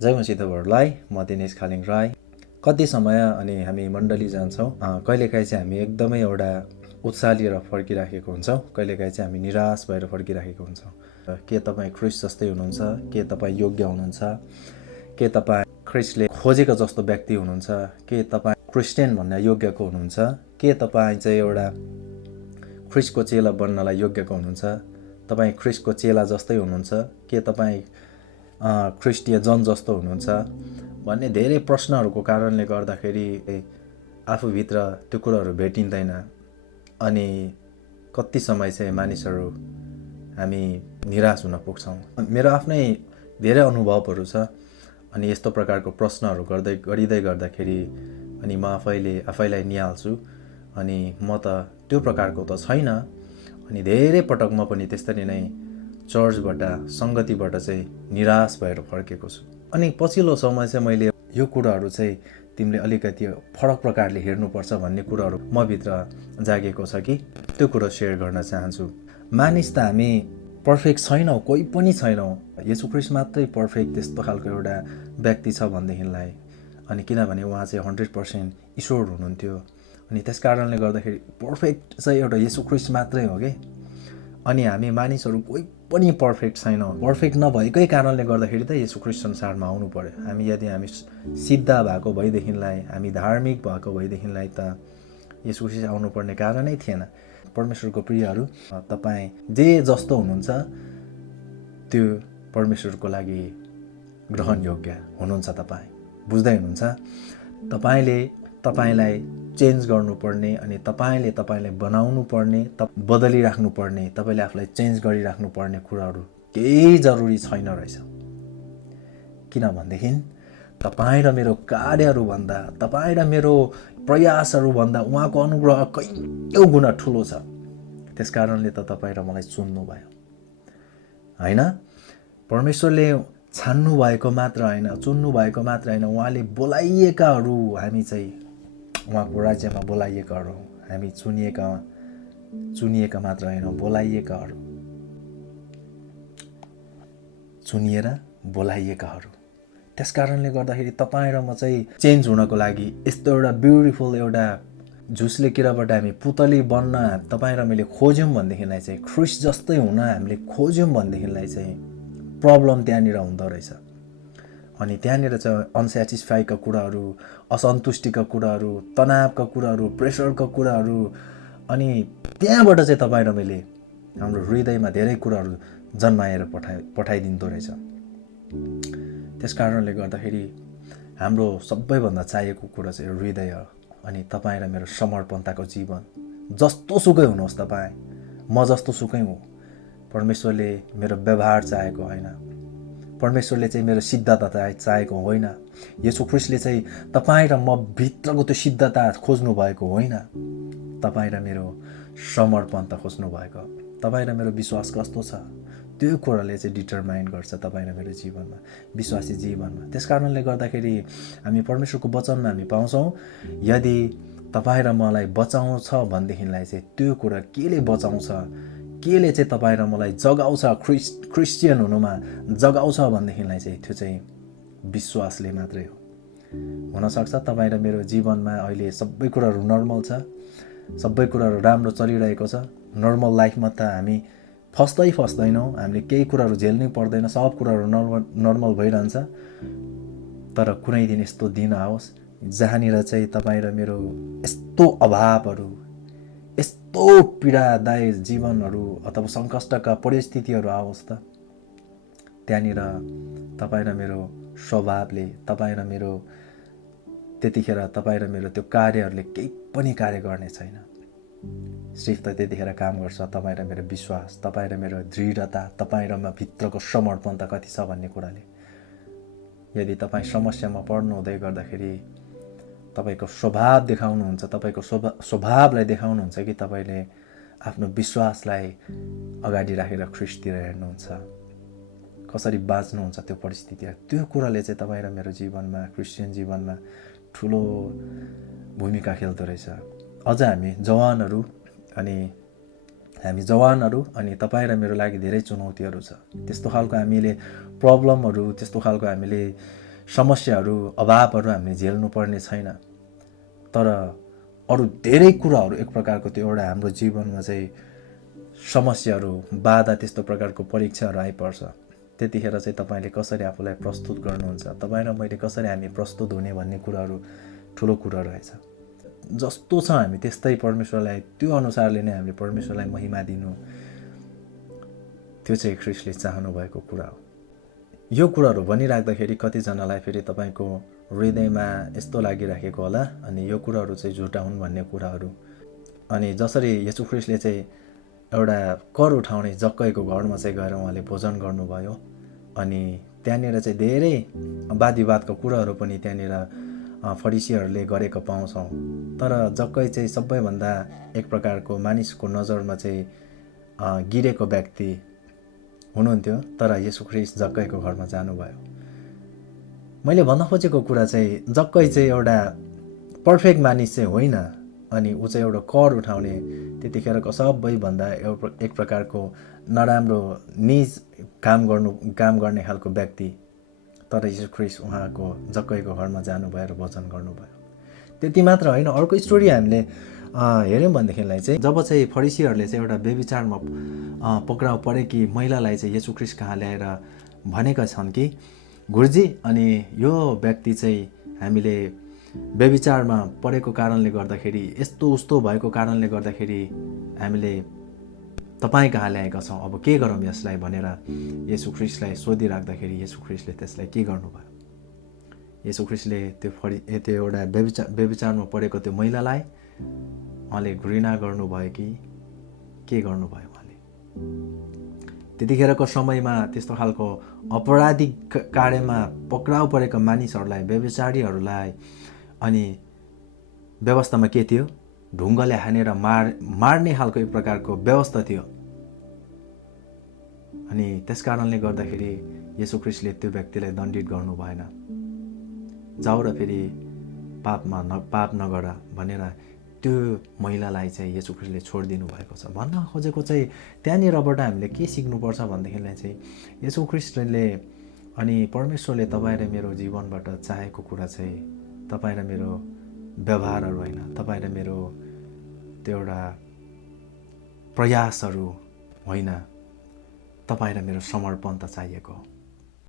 जय मसीह तपाईँहरूलाई म दिनेश खालिङ राई। कति समय अनि हामी मण्डली जान्छौँ, कहिलेकाहीँ चाहिँ हामी एकदमै एउटा उत्साह लिएर फर्किराखेको हुन्छौँ, कहिलेकाहीँ चाहिँ हामी निराश भएर फर्किराखेको हुन्छौँ। के तपाईँ ख्रिस्ट जस्तै हुनुहुन्छ? के तपाईँ योग्य हुनुहुन्छ? के तपाईँ ख्रिस्टले खोजेको जस्तो व्यक्ति हुनुहुन्छ? के तपाईँ क्रिस्चियन भन्ने योग्यको हुनुहुन्छ? के तपाईँ चाहिँ एउटा ख्रिस्टको चेला बन्नलाई योग्यको हुनुहुन्छ? तपाईँ ख्रिस्टको चेला जस्तै हुनुहुन्छ? के तपाईँ ख्रिस्टीय जन जस्तो हुनुहुन्छ भन्ने धेरै प्रश्नहरूको कारणले गर्दाखेरि आफूभित्र त्यो कुराहरू भेटिँदैन। अनि कति समय चाहिँ मानिसहरू हामी निराश हुन पुग्छौँ। मेरो आफ्नै धेरै अनुभवहरू छ। अनि यस्तो प्रकारको प्रश्नहरू गरिँदै गर्दाखेरि अनि म आफैलाई निहाल्छु अनि म त त्यो प्रकारको त छैन। अनि धेरै पटक म पनि त्यस्तरी नै चर्चबाट सङ्गतिबाट चाहिँ निराश भएर फर्केको छु। अनि पछिल्लो समय चाहिँ मैले यो कुराहरू चाहिँ तिमीले अलिकति फरक प्रकारले हेर्नुपर्छ भन्ने कुराहरू म भित्र जागेको छ कि त्यो कुरो सेयर गर्न चाहन्छु। मानिस त हामी पर्फेक्ट छैनौँ, कोही पनि छैनौँ। येशू ख्रिस्ट मात्रै पर्फेक्ट त्यस्तो खालको एउटा व्यक्ति छ भनेदेखिलाई। अनि किनभने उहाँ चाहिँ 100% ईश्वर हुनुहुन्थ्यो। अनि त्यस कारणले गर्दाखेरि पर्फेक्ट चाहिँ एउटा येशू ख्रिस्ट मात्रै हो कि। अनि हामी मानिसहरू कोही पनि पर्फेक्ट छैनौँ। पर्फेक्ट नभएकै कारणले गर्दाखेरि त येशू ख्रिस्ट संसारमा आउनु पर्यो। हामी सिद्ध भएको भएदेखिलाई, हामी धार्मिक भएको भएदेखिलाई त येशू ख्रिस्ट आउनुपर्ने कारणै थिएन। परमेश्वरको प्रियहरू, तपाईँ जे जस्तो हुनुहुन्छ त्यो परमेश्वरको लागि ग्रहणयोग्य हुनुहुन्छ। तपाईँ बुझ्दै हुनुहुन्छ? तपाईँले तपाईँलाई चेन्ज गर्नुपर्ने अनि तपाईँलाई बनाउनु पर्ने, बदलिराख्नु पर्ने, तपाईँले आफूलाई चेन्ज गरिराख्नु पर्ने कुराहरू केही जरुरी छैन रहेछ। किनभनेदेखि तपाईँ र मेरो कार्यहरूभन्दा, तपाईँ र मेरो प्रयासहरूभन्दा उहाँको अनुग्रह कैयौँ गुणा ठुलो छ। त्यस कारणले त तपाईँ र मलाई चुन्नुभयो होइन। परमेश्वरले छान्नु भएको मात्र होइन, चुन्नु भएको मात्र होइन, उहाँले बोलाइएकाहरू हामी चाहिँ उहाँको राज्यमा बोलाइएकाहरू हौँ। हामी चुनिएका मात्र होइन, बोलाइएकाहरू, चुनिएर बोलाइएकाहरू। त्यस कारणले गर्दाखेरि तपाईँ र म चाहिँ चेन्ज हुनको लागि यस्तो एउटा ब्युटिफुल एउटा झुसले किराबाट हामी पुतली बन्न तपाईँ र मैले खोज्यौँ भनेदेखिलाई चाहिँ, ख्रिस्ट जस्तै हुन हामीले खोज्यौँ भनेदेखिलाई चाहिँ प्रब्लम त्यहाँनिर हुँदो रहेछ। अनि त्यहाँनिर चाहिँ अनसेटिस्फाईका कुराहरू, असन्तुष्टिका कुराहरू, तनावका कुराहरू, प्रेसरका कुराहरू, अनि त्यहाँबाट चाहिँ तपाईँ र मैले हाम्रो हृदयमा धेरै कुराहरू जन्माएर पठाइदिँदो रहेछ। त्यस कारणले गर्दाखेरि हाम्रो सबैभन्दा चाहिएको कुरा चाहिँ हृदय हो। अनि तपाईँ र मेरो समर्पणताको जीवन, जस्तो सुकै हुनुहोस् तपाईँ, म जस्तो सुकै हुँ। परमेश्वरले मेरो व्यवहार चाहेको होइन, परमेश्वरले चाहिँ मेरो सिद्धता चाहेको होइन, येशू ख्रिस्टले चाहिँ तपाईँ र म भित्रको त्यो सिद्धता खोज्नु भएको होइन, तपाईँ र मेरो समर्पणता खोज्नु भएको। तपाईँ र मेरो विश्वास कस्तो छ त्यो कुराले चाहिँ डिटरमाइन गर्छ तपाईँ र मेरो जीवनमा, विश्वासी जीवनमा। त्यस कारणले गर्दाखेरि हामी परमेश्वरको वचनमा हामी पाउँछौँ, यदि तपाईँ र मलाई बचाउँछ भनेदेखिलाई चाहिँ त्यो कुरा केले बचाउँछ, केले चाहिँ तपाईँ र मलाई जगाउँछ, क्रिस्चियन हुनुमा जगाउँछ भनेदेखिलाई चाहिँ त्यो चाहिँ विश्वासले मात्रै हो। हुनसक्छ तपाईँ र मेरो जीवनमा अहिले सबै कुराहरू नर्मल छ, सबै कुराहरू राम्रो चलिरहेको छ। नर्मल लाइफमा त हामी फस्दैनौँ, हामीले केही कुराहरू झेल्नै पर्दैन, सब कुराहरू नर्मल भइरहन्छ। तर कुनै दिन यस्तो दिन आओस् जहाँनिर चाहिँ तपाईँ र मेरो यस्तो अभावहरू, यस्तो पीडादायी जीवनहरू अथवा सङ्कष्टका परिस्थितिहरू आओस् त त्यहाँनिर तपाईँ र मेरो स्वभावले, तपाईँ र मेरो त्यतिखेर तपाईँ र मेरो त्यो कार्यहरूले केही पनि कार्य गर्ने छैन। सिर्फ त त्यतिखेर काम गर्छ तपाईँ र मेरो विश्वास, तपाईँ र मेरो दृढता, तपाईँ र म भित्रको समर्पणता कति छ भन्ने कुराले। यदि तपाईँ समस्यामा पर्नु हुँदै गर्दाखेरि तपाईँको स्वभाव देखाउनुहुन्छ, तपाईँको स्वभावलाई देखाउनुहुन्छ कि तपाईँले आफ्नो विश्वासलाई अगाडि राखेर ख्रिस्टतिर हेर्नुहुन्छ, कसरी बाँच्नुहुन्छ त्यो परिस्थितिहरू। त्यो कुराले चाहिँ तपाईँ र मेरो जीवनमा, क्रिस्चियन जीवनमा ठुलो भूमिका खेल्दो रहेछ। अझ हामी जवानहरू अनि तपाईँ र मेरो लागि धेरै चुनौतीहरू छ। त्यस्तो खालको हामीले प्रब्लमहरू, त्यस्तो खालको हामीले समस्याहरू अभावहरू हामीले झेल्नुपर्ने छैन, तर अरू धेरै कुराहरू एक प्रकारको त्यो एउटा हाम्रो जीवनमा चाहिँ समस्याहरू बाधा त्यस्तो प्रकारको परीक्षाहरू आइपर्छ। त्यतिखेर चाहिँ तपाईँले कसरी आफूलाई प्रस्तुत गर्नुहुन्छ, तपाईँ र मैले कसरी हामी प्रस्तुत हुने भन्ने कुराहरू ठुलो कुरा रहेछ। जस्तो छ हामी त्यस्तै परमेश्वरलाई त्यो अनुसारले नै हामीले परमेश्वरलाई महिमा दिनु, त्यो चाहिँ ख्रीष्टले चाहनु भएको कुरा हो। यो कुराहरू भनिराख्दाखेरि कतिजनालाई फेरि तपाईँको हृदयमा यस्तो लागिराखेको होला, अनि यो कुराहरू चाहिँ झुटा हुन् भन्ने कुराहरू। अनि जसरी येशू ख्रीष्टले चाहिँ एउटा कर उठाउने जक्कैको घरमा चाहिँ गएर उहाँले भोजन गर्नुभयो, अनि त्यहाँनिर चाहिँ धेरै वादविवादका कुराहरू पनि त्यहाँनिर फरिसीहरूले गरेको पाउँछौँ। तर जक्कै चाहिँ सबैभन्दा एक प्रकारको मानिसको नजरमा चाहिँ गिरेको व्यक्ति हुनुहुन्थ्यो, तर येशू ख्रीष्ट जक्कैको घरमा जानुभयो। मैले भन्न खोजेको कुरा चाहिँ जक्कै चाहिँ एउटा पर्फेक्ट मानिस चाहिँ होइन, अनि ऊ चाहिँ एउटा कर उठाउने त्यतिखेरको सबैभन्दा एक प्रकारको नराम्रो निज काम गर्ने खालको व्यक्ति, तर येशू ख्रीष्ट उहाँको जक्कैको घरमा जानुभयो र वचन गर्नुभयो। त्यति मात्र होइन, अर्को स्टोरी हामीले हेऱ्यौँ भनेदेखिलाई चाहिँ जब चाहिँ फरिसीहरूले चाहिँ एउटा व्यभिचारमा पक्राउ परेकी महिलालाई चाहिँ येशू ख्रीष्ट कहाँ ल्याएर भनेका छन् कि गुरुजी, अनि यो व्यक्ति चाहिँ हामीले व्यभिचारमा परेको कारणले गर्दाखेरि, यस्तो उस्तो भएको कारणले गर्दाखेरि हामीले तपाईँ कहाँ ल्याएका छौँ, अब के गरौँ यसलाई भनेर येशू ख्रीष्टलाई सोधिराख्दाखेरि येशू ख्रीष्टले त्यसलाई के गर्नुभयो? येशू ख्रीष्टले त्यो एउटा व्यभिचारमा परेको त्यो महिलालाई उहाँले घृणा गर्नुभयो कि के गर्नुभयो? उहाँले त्यतिखेरको समयमा त्यस्तो खालको अपराधिक कार्यमा पक्राउ परेका मानिसहरूलाई, व्यभिचारीहरूलाई, अनि व्यवस्थामा के थियो? ढुङ्गाले हानेर मार्ने खालको एक प्रकारको व्यवस्था थियो। अनि त्यस कारणले गर्दाखेरि येशू ख्रीष्टले त्यो व्यक्तिलाई दण्डित गर्नु भएन। जाऊ र फेरि पाप नगर भनेर त्यो महिलालाई चाहिँ येशू ख्रीष्टले छोडिदिनु भएको छ। भन्न खोजेको चाहिँ त्यहाँनिरबाट हामीले के सिक्नुपर्छ भनेदेखिलाई चाहिँ येशू ख्रीष्टले अनि परमेश्वरले तपाईँ र मेरो जीवनबाट चाहेको कुरा चाहिँ तपाईँ र मेरो व्यवहारहरू होइन, तपाईँ र मेरो त्यो एउटा प्रयासहरू होइन, तपाईँ र मेरो समर्पण त चाहिएको हो।